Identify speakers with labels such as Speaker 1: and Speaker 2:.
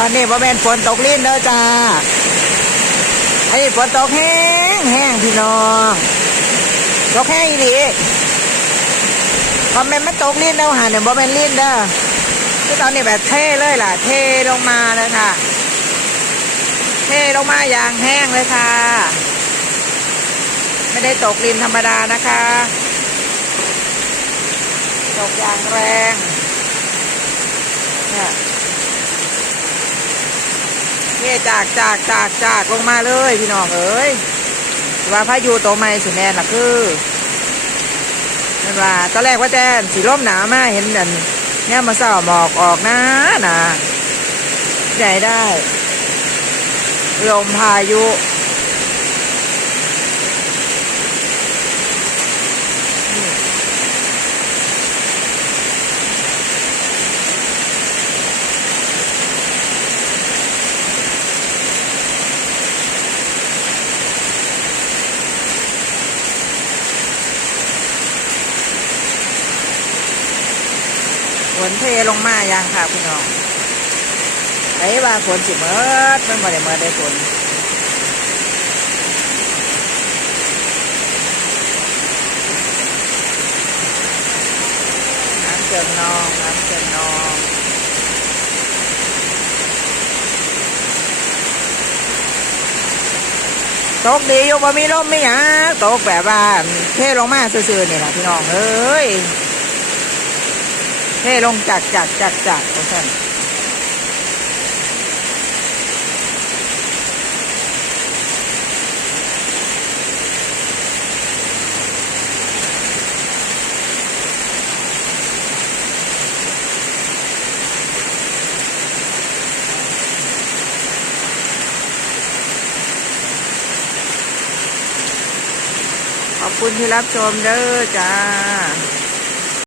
Speaker 1: ตอนนี้บ่แม่นฝนตกลิ้นเด้อจ้าไอ้ฝนตกแห้งแห้งพี่น้องตกแห้งอีหลีบ่แม่นมันตกลิ้นเด้อหาเนี่ยบ่แม่นลิ้นเด้อคือตอนนี้แบบเทเลยล่ะ เทลงมาเลยค่ะ เทลงมาอย่างแห้งเลยค่ะ ไม่ได้ตกลินธรรมดานะคะ ตกอย่างแรงเนี่ยเท จากจากจากจากลงมาเลยพี่น้องเอ้ยว่าพายุตัวใหม่สิแม่นล่ะคือนั่นว่าตอนแรกว่าแจ้นสีร่มหนามาเห็นนั่นเนี่ยมาเศร้าหมอกออกนะนะใหญ่ได้ ลมพายุ ฝนเทลงมาอยังค่ะพี่น้องไอ้ว่าฝนสิเมิดมันบ่ได้เมิดได้ฝนน้ำเจิงนองน้ำเจิงนองตกดีอยู่บ่มีลมไม่หยังตกแบบว่าเทลงมาซื่อๆนี่แหละพี่น้องเอ้ย เทลงจากจากจากจากโอ้ท่านขอบคุณที่รับชมเด้อจ้า